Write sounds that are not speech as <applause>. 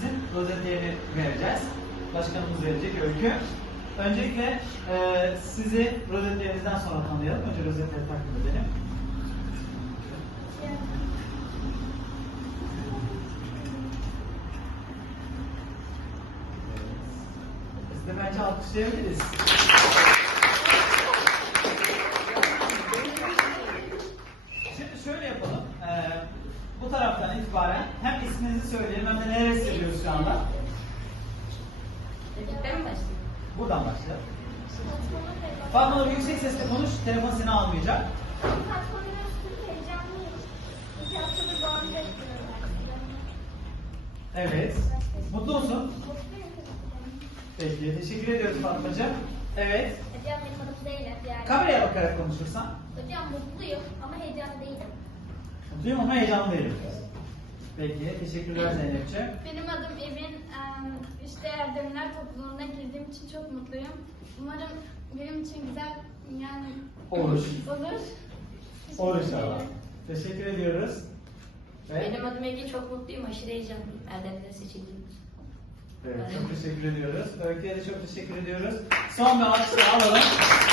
şirketimizin özetlerini vereceğiz. Başkanımız verecek öykü. Öncelikle e, sizi rozetlerinizden sonra tanıyalım. Önce rozetleri takdim edelim. Evet. Biz de bence alkışlayabiliriz. Evet. Şimdi şöyle yapalım. E, bu taraftan itibaren hem isminizi söyleyelim hem de neresi başlıyor? Evet. buradan başlıyor. Fatma'la bir yüksek sesle konuş, telefon seni almayacak. Bir bir evet. evet. Mutlu musun? Peki, teşekkür ediyoruz Fatma'cığım. Evet. Hocam ben mutlu değilim. Yani. Kameraya bakarak konuşursan. Hocam mutluyum ama heyecan değil. mutluyum, heyecanlı değilim. Mutluyum ama heyecanlı değilim. Peki, teşekkürler Zeynepçe. Benim, benim adım Evin. E, işte Erdemler topluluğuna girdiğim için çok mutluyum. Umarım benim için güzel yani... Oruş. Olur. Olur. Olur e, inşallah. Teşekkür ediyoruz. Ve... Benim adım Ege, çok mutluyum. Aşırı heyecanlıyım Erdemler seçildiğim için. Evet, çok evet. teşekkür ediyoruz. Öykü'ye de çok teşekkür ediyoruz. Son bir alkışı alalım. <laughs>